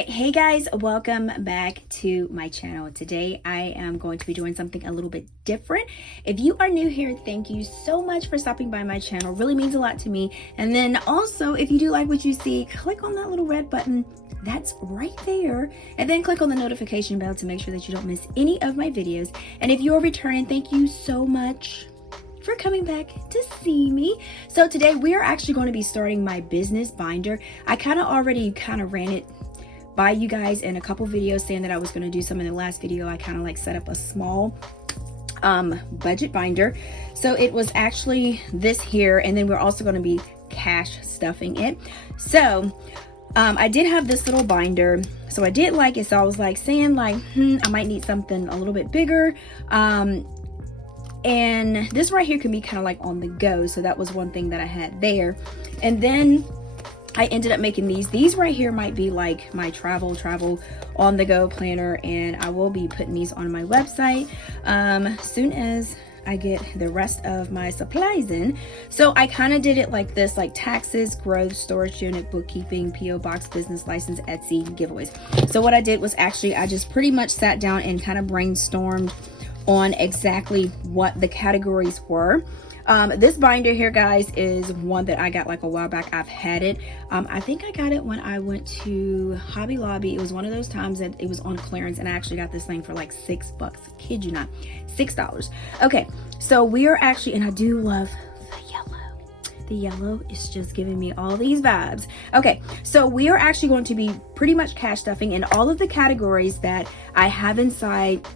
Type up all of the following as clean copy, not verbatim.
right, hey guys, welcome back to my channel. Today I am going to be doing something a little bit different. If you are new here, thank you so much for stopping by my channel. Really means a lot to me. And then also, if you do like what you see, click on that little red button that's right there, and then click on the notification bell to make sure that you don't miss any of my videos. And if you're returning, thank you so much for coming back to see me. So today we are actually going to be starting my business binder. I already ran it by you guys in a couple videos saying that I was going to do some. In the last video I set up a small budget binder. So it was actually this here, and then we're also going to be cash stuffing it. So I did have this little binder, so I did like it. So I was saying I might need something a little bit bigger. And this right here can be on the go. So that was one thing that I had there. And then I ended up making these right here might be like my travel on the go planner, and I will be putting these on my website soon as I get the rest of my supplies in. So I did it like this, like taxes, growth, storage unit, bookkeeping, PO box, business license, Etsy, giveaways. So what I did was actually I just pretty much sat down and brainstormed on exactly what the categories were. This binder here, guys, is one that I got a while back. I've had it. I think I got it when I went to Hobby Lobby. It was one of those times that it was on clearance, and I actually got this thing for $6. Kid you not, $6. Okay, so we are actually, and I do love the yellow. The yellow is just giving me all these vibes. Okay, so we are actually going to be pretty much cash stuffing in all of the categories that I have inside.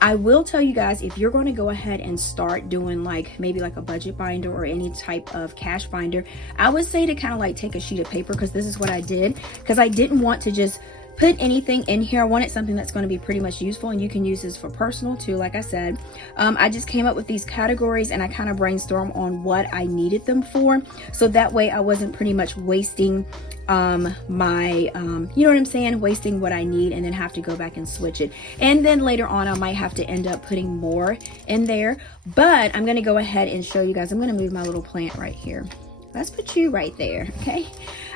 I will tell you guys, if you're going to go ahead and start doing maybe a budget binder or any type of cash binder, I would say to take a sheet of paper, because this is what I did, because I didn't want to just put anything in here. I wanted something that's going to be pretty much useful, and you can use this for personal too, like I said. I just came up with these categories, and I brainstormed on what I needed them for, so that way I wasn't pretty much wasting my you know what I'm saying, wasting what I need and then have to go back and switch it. And then later on I might have to end up putting more in there, but I'm going to go ahead and show you guys. I'm going to move my little plant right here. Let's put you right there. Okay.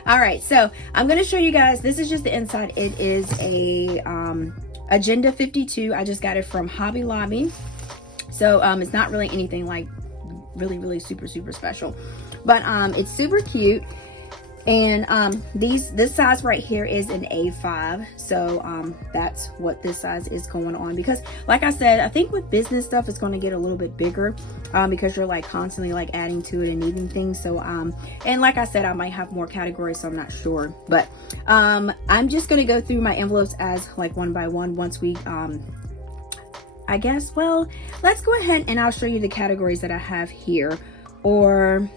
All right, so I'm going to show you guys. This is just the inside. It is a Agenda 52. I just got it from Hobby Lobby, so it's not really anything really super special, but it's super cute. And this size right here is an A5, so that's what this size is going on, because like I said, I think with business stuff it's going to get a little bit bigger because you're constantly adding to it and needing things. So and like I said, I might have more categories, so I'm not sure, but I'm just going to go through my envelopes as one by one once we I guess, well, let's go ahead and I'll show you the categories that I have here. Or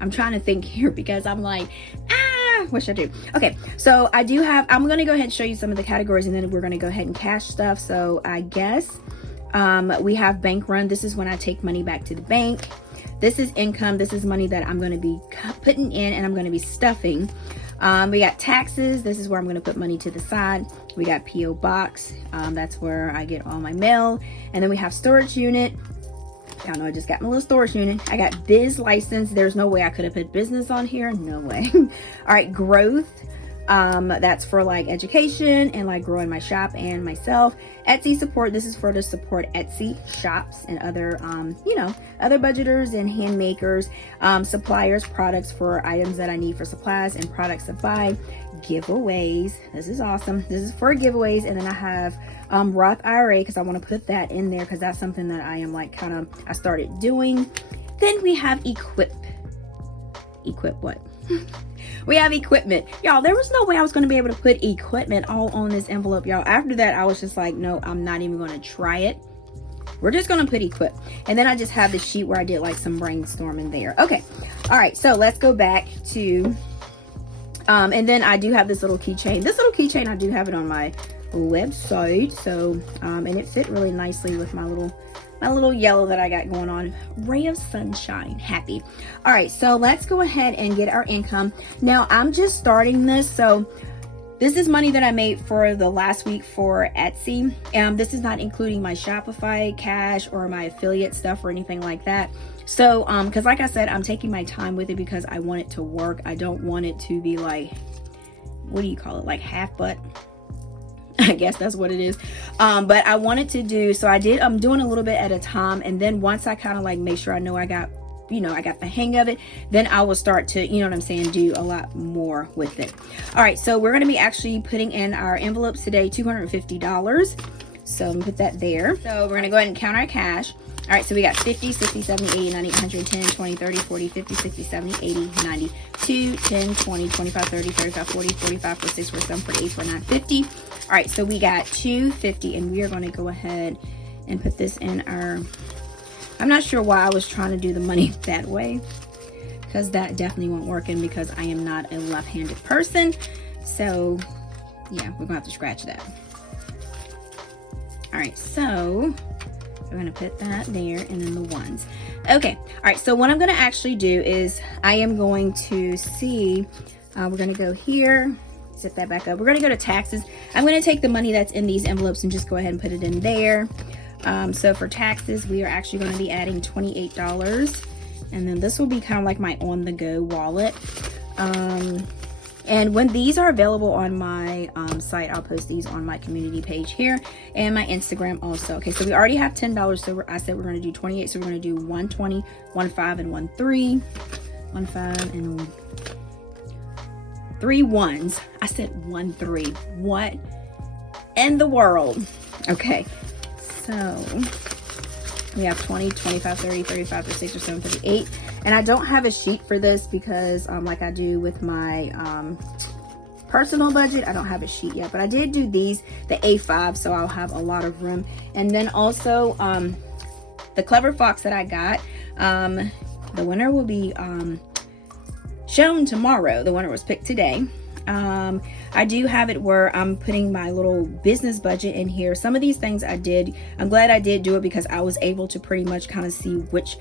I'm trying to think here, because I'm what should I do? Okay, so I'm going to go ahead and show you some of the categories, and then we're going to go ahead and cash stuff. So I guess we have bank run. This is when I take money back to the bank. This is income. This is money that I'm going to be putting in and I'm going to be stuffing. We got taxes. This is where I'm going to put money to the side. We got PO box. That's where I get all my mail. And then we have storage unit. Y'all know I just got my little storage unit. I got biz license. There's no way I could have put business on here. No way. All right, growth. That's for education and growing my shop and myself. Etsy support. This is for to support Etsy shops and other other budgeters and hand makers, suppliers, products for items that I need for supplies and products to buy. Giveaways. This is awesome. This is for giveaways. And then I have Roth IRA, because I want to put that in there, because that's something that I am I started doing. Then we have equip what? We have equipment. Y'all, there was no way I was going to be able to put equipment all on this envelope, y'all. After that, I was just no, I'm not even going to try it. We're just going to put equip. And then I just have the sheet where I did some brainstorming there. Okay. All right. So let's go back to, and then I do have this little keychain. This little keychain, I do have it on my website. So, and it fit really nicely with my little yellow that I got going on. Ray of sunshine, happy. All right, so let's go ahead and get our income. Now I'm just starting this, so this is money that I made for the last week for Etsy. This is not including my Shopify cash or my affiliate stuff or anything like that. So because like I said, I'm taking my time with it because I want it to work. I don't want it to be what do you call it, like half butt. I guess that's what it is. But I wanted to do, so I'm doing a little bit at a time, and then once I kind of like make sure I know I got the hang of it, then I will start to, you know what I'm saying, do a lot more with it. All right, so we're going to be actually putting in our envelopes today, $250. So I'm going to put that there. So we're going to go ahead and count our cash. All right, so we got 50, 60, 70, 80, 90, 110, 20, 30, 40, 50, 60, 70, 80, 90, 2, 10, 20, 25, 30, 35, 40, 45, 46, 47, 48, 49, 50. All right, so we got 250, and we are going to go ahead and put this in our, I'm not sure why I was trying to do the money that way, because that definitely won't work in, because I am not a left-handed person. So yeah, we're gonna have to scratch that. All right, so we're gonna put that there, and then the ones. Okay, all right, so what I'm gonna actually do is I am going to see, we're gonna go here, zip that back up. We're gonna go to taxes. I'm gonna take the money that's in these envelopes and just go ahead and put it in there. So for taxes, we are actually going to be adding $28, and then this will be kind of like my on-the-go wallet. And when these are available on my site, I'll post these on my community page here and my Instagram also. Okay, so we already have $10, so I said we're going to do 28, so we're going to do 120, 15, and 13, 15 and 3 ones. I said 13. What in the world? Okay. So we have 20, 25, 30, 35, 36, 37, 38. And I don't have a sheet for this because like I do with my personal budget, I don't have a sheet yet. But I did do these, the A5, so I'll have a lot of room. And then also the Clever Fox that I got, the winner will be shown tomorrow. The winner was picked today. I do have it where I'm putting my little business budget in here. Some of these things I did, I'm glad I did do it because I was able to pretty much kind of see which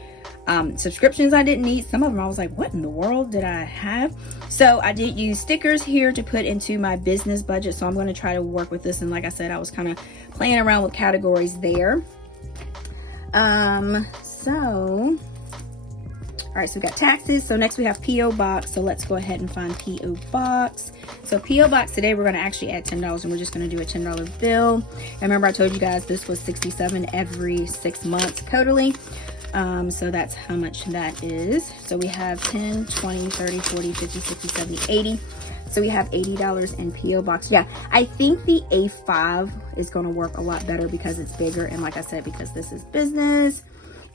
subscriptions I didn't need. Some of them I was like, what in the world did I have? So I did use stickers here to put into my business budget. So I'm going to try to work with this. And like I said, I was kind of playing around with categories there. All right, so we got taxes. So next we have P.O. Box. So let's go ahead and find P.O. Box. So P.O. Box today, we're going to actually add $10, and we're just going to do a $10 bill. And remember I told you guys this was $67 every 6 months totally. So that's how much that is. So we have 10, 20, 30, 40, 50, 60, 70, 80. So we have $80 in P.O. Box. Yeah, I think the A5 is going to work a lot better because it's bigger. And like I said, because this is business.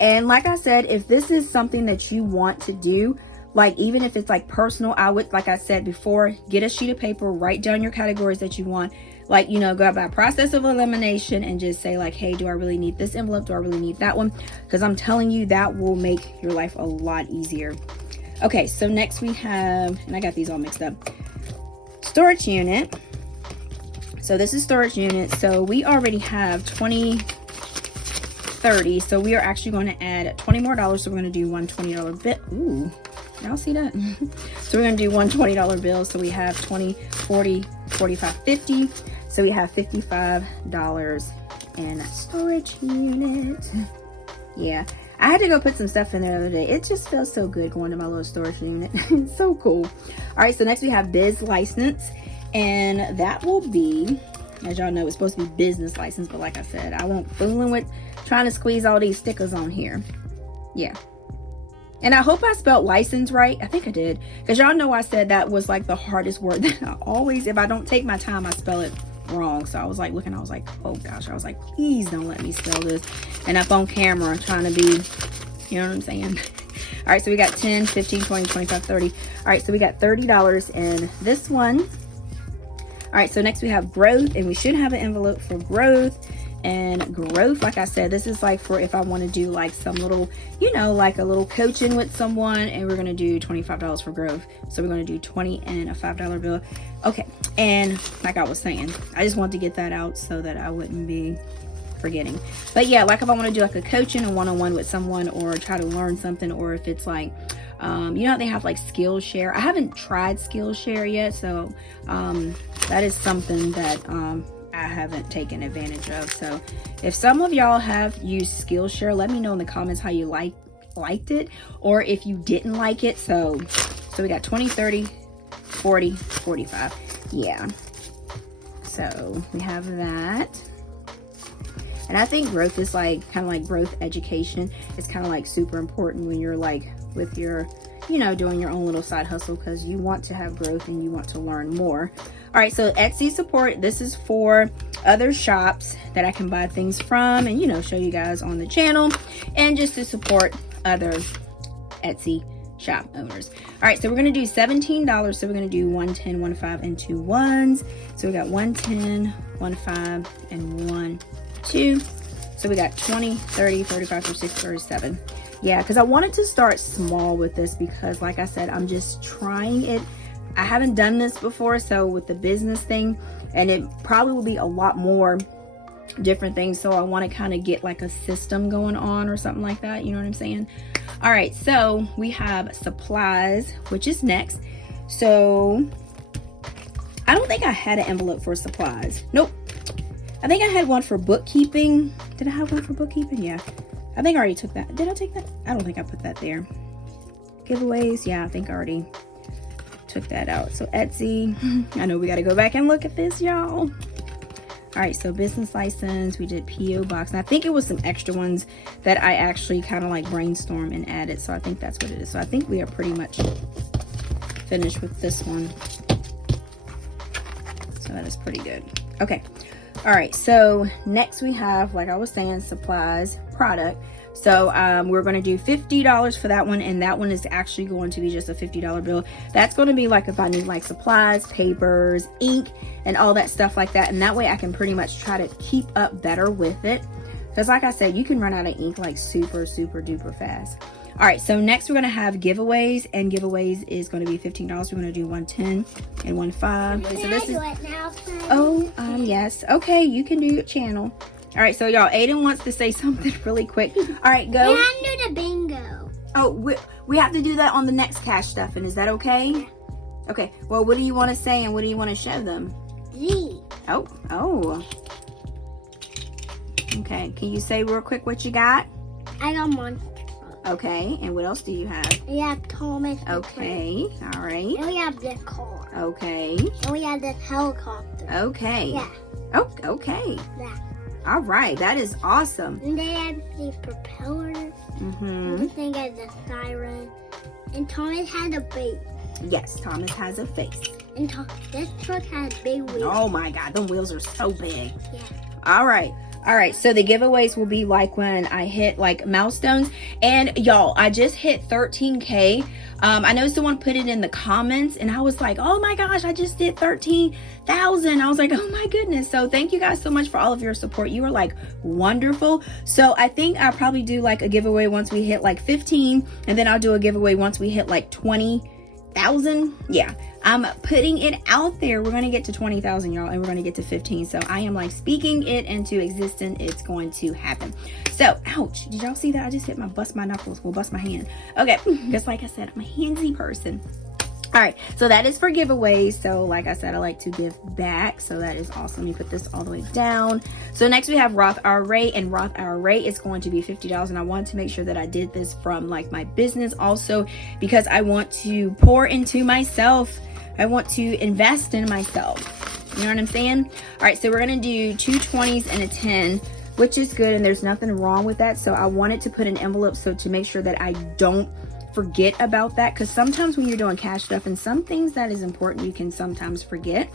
And like I said, if this is something that you want to do, like even if it's like personal, I would, like I said before, get a sheet of paper, write down your categories that you want, like, you know, go by process of elimination and just say like, hey, do I really need this envelope? Do I really need that one? Because I'm telling you, that will make your life a lot easier. Okay, so next we have, and I got these all mixed up, storage unit. So this is storage unit. So we already have 20, 30, so we are actually going to add $20 more. So we're going to do one $20 bill. Ooh, y'all see that? So we're going to do one $20 bill. So we have 20, 40, 45, 50. So we have $55 in storage unit. Yeah, I had to go put some stuff in there the other day. It just feels so good going to my little storage unit. It's so cool. All right, so next we have biz license, and that will be, as y'all know, it's supposed to be business license, but like I said, I won't fooling with trying to squeeze all these stickers on here. Yeah. And I hope I spelled license right. I think I did. Because y'all know I said that was like the hardest word that I always, if I don't take my time, I spell it wrong. So I was like looking, I was like, oh gosh. I was like, please don't let me spell this. And up on camera trying to be, you know what I'm saying? All right, so we got 10, 15, 20, 25, 30. All right, so we got $30 in this one. All right, so next we have growth, and we should have an envelope for growth. And growth, like I said, this is like for if I want to do like some little, you know, like a little coaching with someone, and we're going to do $25 for growth. So we're going to do 20 and a $5 bill. Okay, and like I was saying, I just wanted to get that out so that I wouldn't be forgetting. But yeah, like if I want to do like a coaching, a one-on-one with someone, or try to learn something, or if it's like, you know, they have like Skillshare. I haven't tried Skillshare yet, so that is something that I haven't taken advantage of. So if some of y'all have used Skillshare, let me know in the comments how you liked it, or if you didn't like it. So we got 20, 30, 40, 45. Yeah. So we have that. And I think growth is like kind of like growth education. It's kind of like super important when you're like with your, you know, doing your own little side hustle, because you want to have growth and you want to learn more. All right, so Etsy support. This is for other shops that I can buy things from and, you know, show you guys on the channel, and just to support other Etsy shop owners. All right, so we're going to do $17. So we're going to do 1, 10, 1, 5, and 2 ones. So we got 1, 10, 1, 5, and 1, 2. So we got 20, 30, 35, 36, 37. Yeah, because I wanted to start small with this because, like I said, I'm just trying it. I haven't done this before, so with the business thing, and it probably will be a lot more different things. So I want to kind of get like a system going on or something like that. You know what I'm saying? All right, so we have supplies, which is next. So I don't think I had an envelope for supplies. Nope. I think I had one for bookkeeping. Did I have one for bookkeeping? Yeah. I think I already took that. Did I take that? I don't think I put that there. Giveaways. Yeah, I think I already took that out. So Etsy. I know we got to go back and look at this, y'all. All right, so business license. We did P.O. box. And I think it was some extra ones that I actually kind of like brainstormed and added. So I think that's what it is. So I think we are pretty much finished with this one. So that is pretty good. Okay. All right, so next we have, like I was saying, supplies, product. So we're going to do $50 for that one, and that one is actually going to be just a $50 bill. That's going to be like if I need like supplies, papers, ink, and all that stuff like that. And that way I can pretty much try to keep up better with it. Because like I said, you can run out of ink like super, super duper fast. All right, so next we're going to have giveaways, and giveaways is going to be $15. We're going to do 1, 10, and 1, 5. Can so I this do is, it now, please? oh, yes. Okay, you can do your channel. All right, so y'all, Aiden wants to say something really quick. All right, go. Can I do the bingo? Oh, we have to do that on the next cash stuffing. Is that okay? Yeah. Okay, well, what do you want to say and what do you want to show them? Z. Oh. Okay, can you say real quick what you got? I got monster. Okay, and what else do you have? We have Thomas. Okay, all right. And we have the car. Okay. And we have the helicopter. Okay. Yeah. Oh, okay. Yeah. All right, that is awesome. And they have these propellers. And this thing has a siren. And Thomas has a bait. Yes, Thomas has a face. And this truck has big wheels. Oh my God, them wheels are so big. Yeah. All right. All right, so the giveaways will be like when I hit like milestones. And y'all, I just hit 13K. I know someone put it in the comments and I was like, oh my gosh, I just did 13,000. I was like, oh my goodness. So thank you guys so much for all of your support. You are like wonderful. So I think I'll probably do like a giveaway once we hit like 15, and then I'll do a giveaway once we hit like 20,000. Yeah, I'm putting it out there. We're gonna get to 20,000, y'all, and we're gonna get to 15. So I am like speaking it into existence. It's going to happen. So ouch, did y'all see that? I just hit bust my knuckles. Well, bust my hand. Okay, just like I said, I'm a handsy person. All right, so that is for giveaways. So like I said, I like to give back, so that is awesome. You put this all the way down. So next we have Roth IRA, and Roth IRA is going to be $50. And I want to make sure that I did this from like my business also, because I want to pour into myself. I want to invest in myself. You know what I'm saying? All right, so we're gonna do 2 20s and a 10, which is good, and there's nothing wrong with that. So I wanted to put an envelope so to make sure that I don't forget about that, because sometimes when you're doing cash stuff and some things that is important, you can sometimes forget,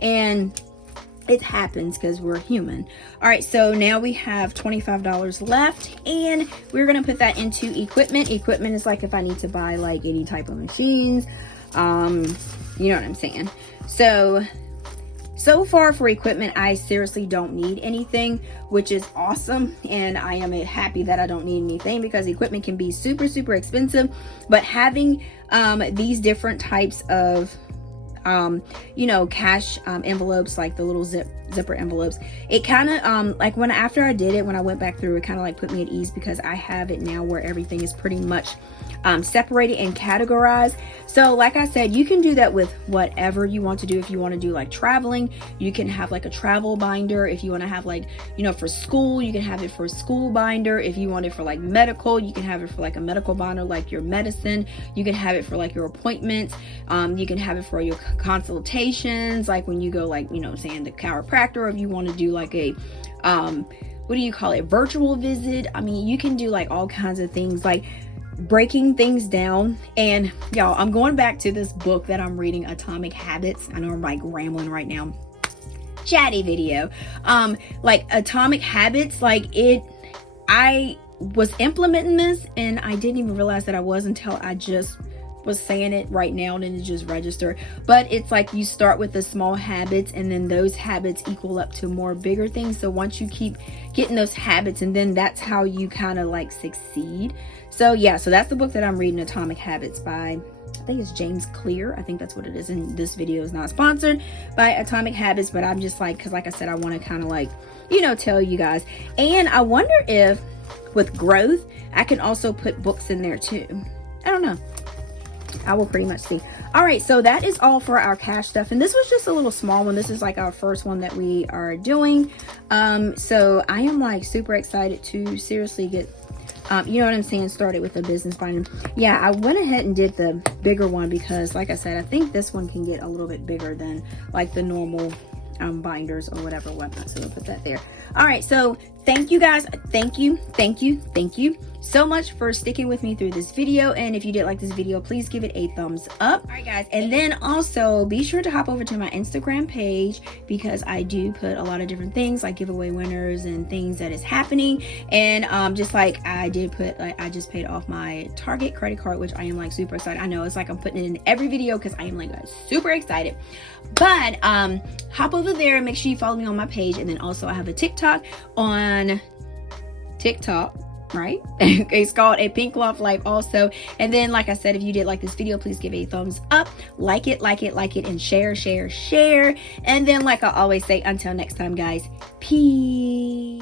and it happens because we're human. All right, so now we have $25 left, and we're gonna put that into equipment. Equipment is like if I need to buy like any type of machines, you know what I'm saying. So far for equipment, I seriously don't need anything, which is awesome. And I am happy that I don't need anything, because equipment can be super, super expensive. But having these different types of you know, cash envelopes, like the little zipper envelopes. It kind of like after I did it, when I went back through, it kind of like put me at ease because I have it now where everything is pretty much separated and categorized. So like I said, you can do that with whatever you want to do. If you want to do like traveling, you can have like a travel binder. If you want to have like, you know, for school, you can have it for a school binder. If you want it for like medical, you can have it for like a medical binder, like your medicine. You can have it for like your appointments. You can have it for your consultations, like when you go, like, you know, saying the chiropractor. If you want to do like a what do you call it, virtual visit. I mean, you can do like all kinds of things, like breaking things down. And y'all, I'm going back to this book that I'm reading, Atomic Habits. I know I'm like rambling right now, chatty video. Like Atomic Habits, like I was implementing this and I didn't even realize that I was until I just was saying it right now, and it just registered. But it's like you start with the small habits, and then those habits equal up to more bigger things. So once you keep getting those habits, and then that's how you kind of like succeed. So yeah, so that's the book that I'm reading, Atomic Habits by, I think it's James Clear. I think that's what it is. And this video is not sponsored by Atomic Habits, but I'm just like, because like I said, I want to kind of like, you know, tell you guys. And I wonder if with growth, I can also put books in there too. I don't know. I will pretty much see. All right, so that is all for our cash stuff, and this was just a little small one. This is like our first one that we are doing. So I am like super excited to seriously get you know what I'm saying, started with the business binder. Yeah, I went ahead and did the bigger one because like I said, I think this one can get a little bit bigger than like the normal binders or whatever whatnot. So we'll put that there. All right, so thank you guys. Thank you so much for sticking with me through this video. And if you did like this video, please give it a thumbs up. All right guys, and then also be sure to hop over to my Instagram page because I do put a lot of different things like giveaway winners and things that is happening. And just like I did put, like I just paid off my Target credit card, which I am like super excited. I know it's like I'm putting it in every video because I am like super excited. But hop over there and make sure you follow me on my page. And then also I have a TikTok on TikTok, right? It's called A Pink Love Life also. And then like I said, if you did like this video, please give it a thumbs up, like it, and share. And then like I always say, until next time guys, peace.